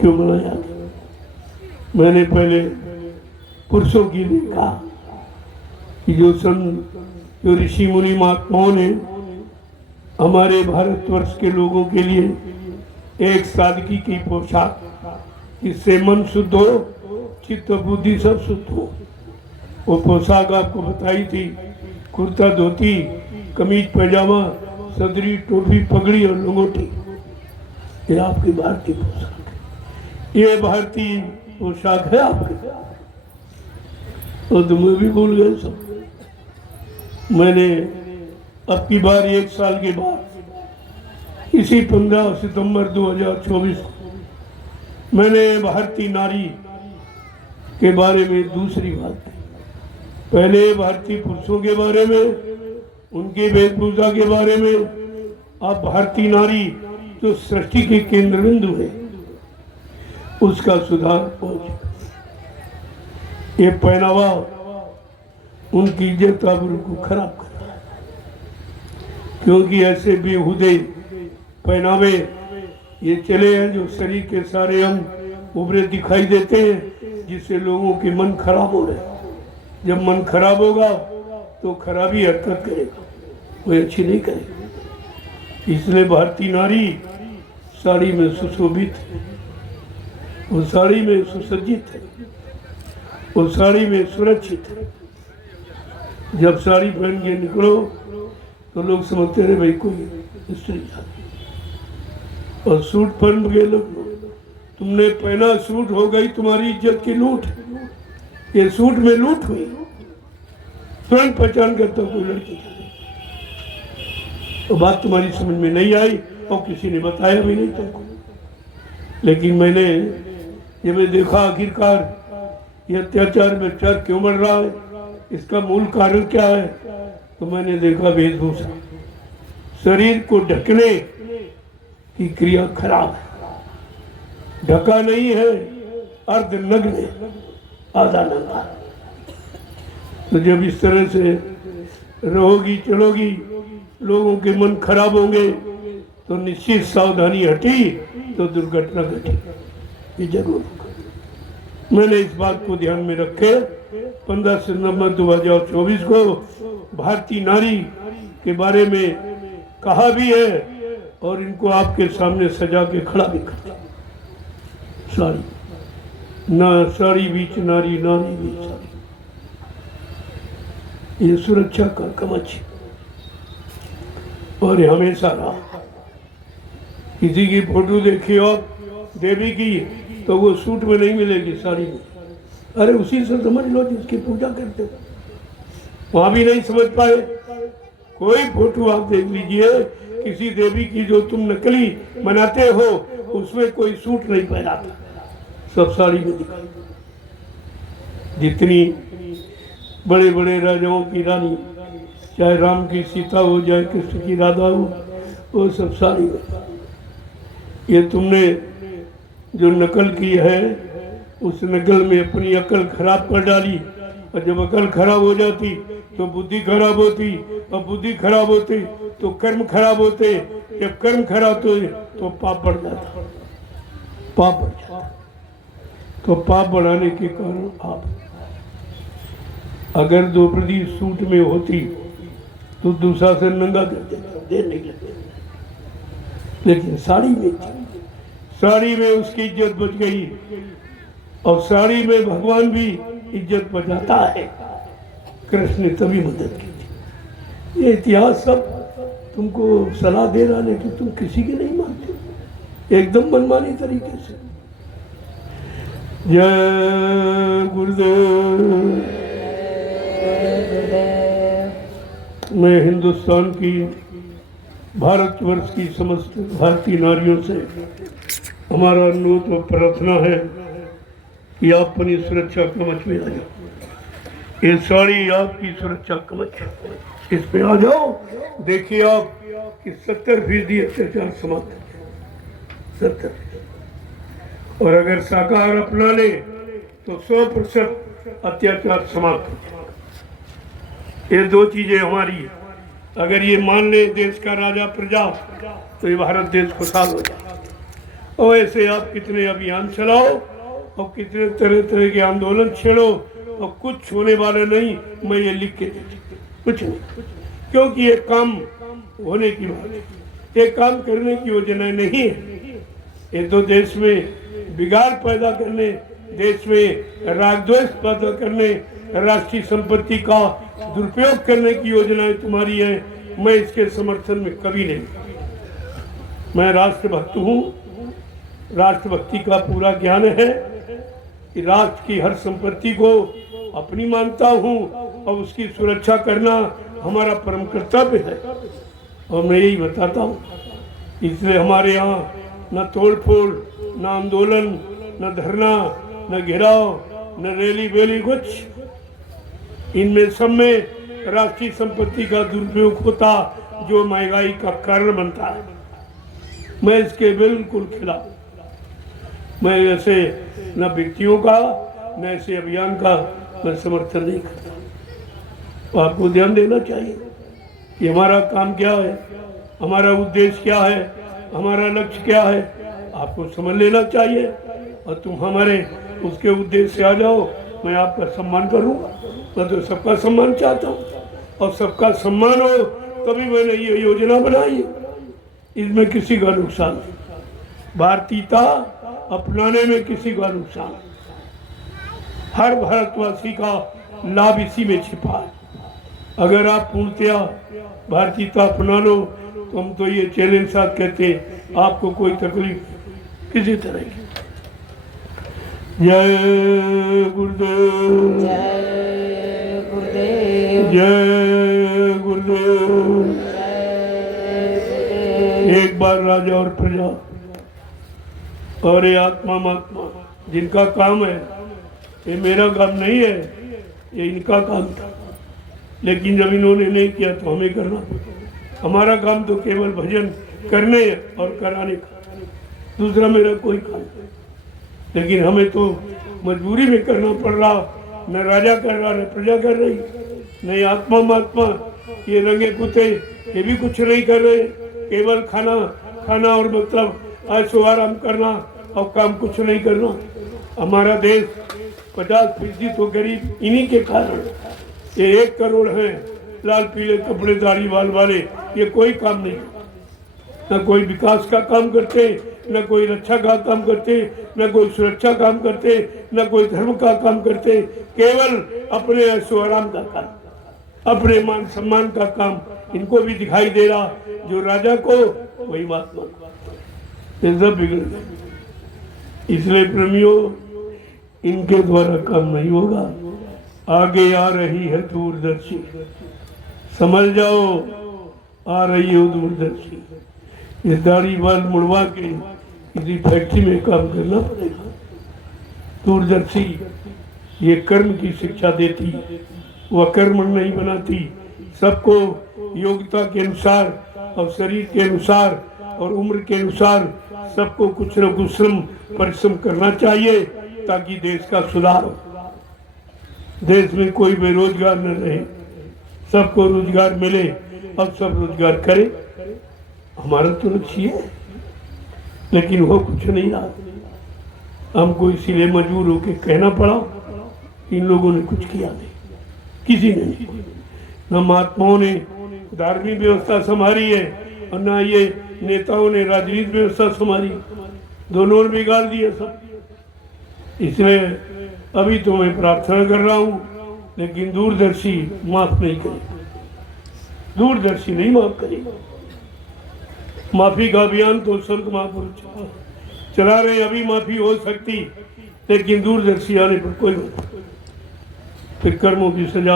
क्यों बनाया? मैंने पहले पुरुषों की देखा कि जो ऋषि मुनि महात्माओं ने हमारे भारतवर्ष के लोगों के लिए एक सादगी की पोशाक, जिससे मन शुद्ध हो, चित्त बुद्धि सब शुद्ध हो, वो पोशाक आपको बताई थी। कुर्ता धोती, कमीज पैजामा, सदरी, टोपी, पगड़ी और लंगोटी, ये आपकी भारतीय पोशाक है। ये भारतीय पोशाक है आपके, और तुम्हें भी भूल गए सब। मैंने अब की बार 1 साल के बाद इसी 15 सितंबर 2024 को मैंने भारतीय नारी के बारे में दूसरी बात की। पहले भारतीय पुरुषों के बारे में, उनके वेशभूषा के बारे में, अब भारतीय नारी जो सृष्टि के केंद्र बिंदु है उसका सुधार हो। ये पहनावा उनकी इज्जत आबरू को खराब करता है, क्योंकि ऐसे बेहुदे पहनावे ये चले हैं जो शरीर के सारे अंग उभरे दिखाई देते हैं, जिससे लोगों के मन खराब हो रहे हैं। जब मन खराब होगा तो खराबी हरकत करेगा, कोई अच्छी नहीं करेगा। इसलिए भारतीय नारी साड़ी में सुशोभित है, वो साड़ी में सुसज्जित है, वो साड़ी में सुरक्षित है। जब साड़ी पहन के निकलो तो लोग समझते रहे भाई कोई स्त्री जाती, और सूट पहन के लोग, तुमने पहना सूट हो गई तुम्हारी इज्जत की लूट। ये सूट में लूट हुई, तुरंत पहचान करता कोई लड़की। तो बात तुम्हारी समझ में नहीं आई और किसी ने बताया भी नहीं तुमको। लेकिन मैंने ये मैं देखा आखिरकार ये अत्याचार में चर क्यों बढ़ रहा है, इसका मूल कारण क्या है, तो मैंने देखा वेशभूषा, शरीर को ढकने की क्रिया खराब है। ढका नहीं है, अर्ध नग्न, आधा नंगा। तो जब इस तरह से रहोगी चलोगी, लोगों के मन खराब होंगे, तो निश्चित सावधानी हटी तो दुर्घटना घटी। ये जरूर मैंने इस बात को ध्यान में रखे 15 सितंबर 2024 को भारतीय नारी के बारे में कहा भी है, और इनको आपके सामने सजा के खड़ा भी करता। साड़ी ना, साड़ी बीच नारी, नारी बीच साड़ी, ये सुरक्षा का कवच और हमेशा रहा। किसी की फोटो देखी और देवी की तो वो सूट में नहीं मिलेगी, साड़ी में। अरे उसी से समझ लो जिसकी पूजा करते, वहां भी नहीं समझ पाए। कोई फोटो आप देख लीजिए किसी देवी की जो तुम नकली बनाते हो, उसमें कोई सूट नहीं पहना था, सब साड़ी में दिखाई। जितनी बड़े बड़े राजाओं की रानी, चाहे राम की सीता हो, चाहे कृष्ण की राधा हो, वो सब साड़ी में। ये तुमने जो नकल की है, उस नकल में अपनी अकल खराब कर डाली, और जब अकल खराब हो जाती तो बुद्धि खराब होती, और बुद्धि खराब होती तो कर्म खराब होते, जब कर्म खराब होते तो पाप बढ़ जाता, पाप बढ़ जाता। तो पाप बढ़ाने के कारण आप अगर द्रौपदी सूट में होती तो दुशासन नंगा कर देता, देर नहीं लगती। लेकिन साड़ी में थी, साड़ी में उसकी इज्जत बच गई, और साड़ी में भगवान भी इज्जत बचाता है। कृष्ण ने तभी मदद की थी। ये इतिहास सब तुमको सलाह दे रहा, लेकिन तुम किसी की नहीं मानते, एकदम मनमानी तरीके से। जय गुरुदेव। मैं हिंदुस्तान की, भारतवर्ष की समस्त भारतीय नारियों से हमारा अनुरोध और प्रार्थना है कि आप अपनी सुरक्षा कवच में आ जाओ। ये साड़ी आपकी सुरक्षा कवच, इस पे आ जाओ। देखिए आप कि 70% अत्याचार समाप्त, 70%। और अगर शाकाहार अपना ले तो 100% अत्याचार समाप्त हो। ये दो चीजें हमारी, अगर ये मान ले देश का राजा प्रजा, तो ये भारत देश खुशहाल हो जाए। और ऐसे आप कितने अभियान चलाओ और कितने तरह तरह के आंदोलन छेड़ो और कुछ होने वाला नहीं। मैं ये लिख के दे कुछ नहीं, क्योंकि ये काम होने की बात है, ये काम करने की योजना नहीं है। ये तो देश में बिगाड़ पैदा करने, देश में राग द्वेष पैदा करने, राष्ट्रीय संपत्ति का दुरुपयोग करने की योजनाएं तुम्हारी है। मैं इसके समर्थन में कभी नहीं। मैं राष्ट्रभक्त हूँ, राष्ट्रभक्ति का पूरा ज्ञान है कि राष्ट्र की हर संपत्ति को अपनी मानता हूँ और उसकी सुरक्षा करना हमारा परम कर्तव्य है और मैं यही बताता हूँ। इसलिए हमारे यहाँ न तोड़फोड़, न आंदोलन, न धरना, न घेराव, न रैली वेली, कुछ इनमें सब में राष्ट्रीय संपत्ति का दुरुपयोग होता जो महंगाई का कारण बनता है। मैं इसके बिल्कुल खिलाफ। मैं ऐसे न व्यक्तियों का न ऐसे अभियान का मैं समर्थन नहीं करता। तो आपको ध्यान देना चाहिए कि हमारा काम क्या है, हमारा उद्देश्य क्या है, हमारा लक्ष्य क्या है, आपको समझ लेना चाहिए। और तुम हमारे उसके उद्देश्य से आ जाओ, मैं आपका सम्मान करूँगा। मैं तो सबका सम्मान चाहता हूँ और सबका सम्मान हो तभी मैंने ये योजना बनाई। इसमें किसी का नुकसान नहीं, भारतीयता अपनाने में किसी का नुकसान नहीं। हर भारतवासी का लाभ इसी में छिपा है। अगर आप पूर्णतया भारतीयता अपना लो तो हम तो ये चैलेंज साथ कहते हैं आपको कोई तकलीफ किसी तरह की। जय गुरुदेव, जय गुरुदेव, जय गुरुदेव। एक बार राजा और प्रजा और ये आत्मा महात्मा जिनका काम है, ये मेरा काम नहीं है, ये इनका काम था। लेकिन जब इन्होंने नहीं किया तो हमें करना। हमारा काम तो केवल भजन करने और कराने का, दूसरा मेरा कोई काम नहीं। लेकिन हमें तो मजबूरी में करना पड़ रहा। न राजा कर रहा, न प्रजा कर रही, न आत्मा महात्मा ये रंगे कुत्ते ये भी कुछ नहीं कर रहे। केवल खाना खाना और मतलब ऐशो आराम करना और काम कुछ नहीं करना। हमारा देश 50% तो गरीब इन्हीं के कारण। ये 1 करोड़ हैं लाल पीले कपड़े दाढ़ी बाल वाले, ये कोई काम नहीं, न कोई विकास का काम करते, न कोई रक्षा का काम करते, न कोई सुरक्षा काम करते, न कोई धर्म का काम करते। केवल अपने ऐशो आराम का काम, अपने मान सम्मान का काम इनको भी दिखाई दे रहा। जो राजा को वही महात्मा को, ये सब बिगड़ गए। इसलिए प्रेमियों, इनके द्वारा काम नहीं होगा। आगे आ रही है दूरदर्शी, समझ जाओ, आ रही है दूरदर्शी। इस दाढ़ी बाल मुड़वा के किसी फैक्ट्री में काम करना पड़ेगा। दूरदर्शी ये कर्म की शिक्षा देती, वह कर्म नहीं बनाती। सबको योग्यता के अनुसार और शरीर के अनुसार और उम्र के अनुसार सबको कुछ न कुछ श्रम परिश्रम करना चाहिए ताकि देश का सुधार हो, देश में कोई बेरोजगार न रहे, सबको रोजगार मिले और सब रोजगार करे। हमारा तो लक्ष्य है, लेकिन वो कुछ नहीं रहा। हमको इसीलिए मजबूर होकर कहना पड़ा, इन लोगों ने कुछ किया नहीं, किसी ने नहीं। न महात्माओं ने धार्मिक व्यवस्था संभाली है और न ये नेताओं ने राजनीतिक व्यवस्था संभाली, दोनों ने बिगाड़ दिया सब। इसलिए अभी तो मैं प्रार्थना कर रहा हूँ, लेकिन दूरदर्शी माफ नहीं करेगा, दूरदर्शी नहीं माफ करेगा। माफी का अभियान तो संत महापुरुष चला रहे, अभी माफी हो सकती, लेकिन दूरदर्शी आने पर कोई नहीं। फिर कर्मों की सजा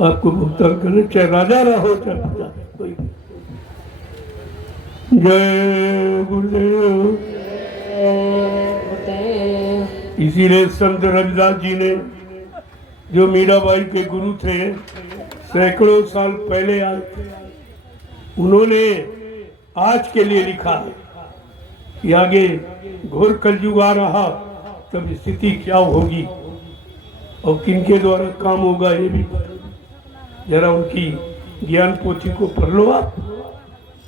आपको भुगतान करने, चाहे राजा रहा हो चाहे प्रजा, कोई। जय गुरुदेव। इसीलिए संत रविदास जी ने, जो मीराबाई के गुरु थे, सैकड़ों साल पहले आए थे, उन्होंने आज के लिए लिखा है कि आगे घोर कलयुग आ रहा, तब स्थिति क्या होगी और किनके द्वारा काम होगा ये भी पता। जरा उनकी ज्ञान पोथी को पढ़ लो आप,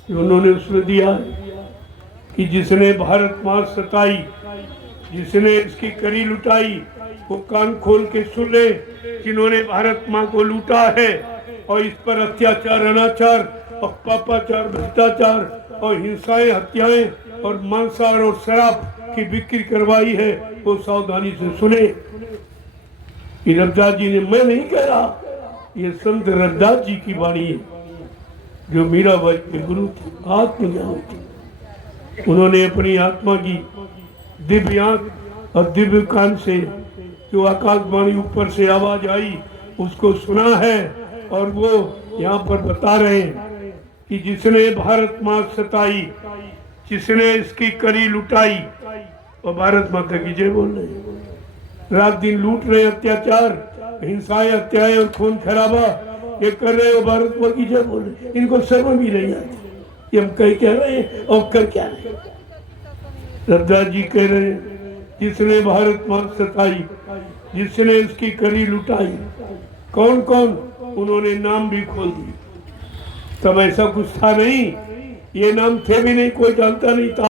जो उन्होंने उसमें दिया है। कि जिसने भारत माँ सताई, जिसने इसकी करी लुटाई, वो कान खोल के सुन ले। जिन्होंने भारत माँ को लूटा है और इस पर अत्याचार, अनाचार और पापाचार, भ्रष्टाचार और हिंसाएं, हत्याएं और मांसाहार और शराब की बिक्री करवाई है, वो सावधानी से सुने। रविदास जी ने, मैं नहीं कह रहा, ये संत रविदास जी की वाणी है, जो मीराबाई के गुरु थे, आत्मज्ञानी थे। उन्होंने अपनी आत्मा की दिव्य आंख और दिव्य कान से जो आकाशवाणी ऊपर से आवाज आई उसको सुना है, और वो यहाँ पर बता रहे हैं कि जिसने भारत माँ सताई, जिसने इसकी करी लुटाई, और भारत माता की जय बोल रहे हैं। रात दिन लूट रहे, अत्याचार, हिंसाएं, हत्याएं और खून खराबा ये कर रहे हो, भारत माँ की जय बोल रहे। इनको शर्म भी नहीं आती, ये हम कह रहे हैं और कर क्या रहे। रविदास जी कह रहे हैं, जिसने भारत माँ सताई, जिसने इसकी करी लुटाई। कौन कौन? उन्होंने नाम भी खोल दिए। तब ऐसा कुछ था नहीं, ये नाम थे भी नहीं, कोई जानता नहीं था।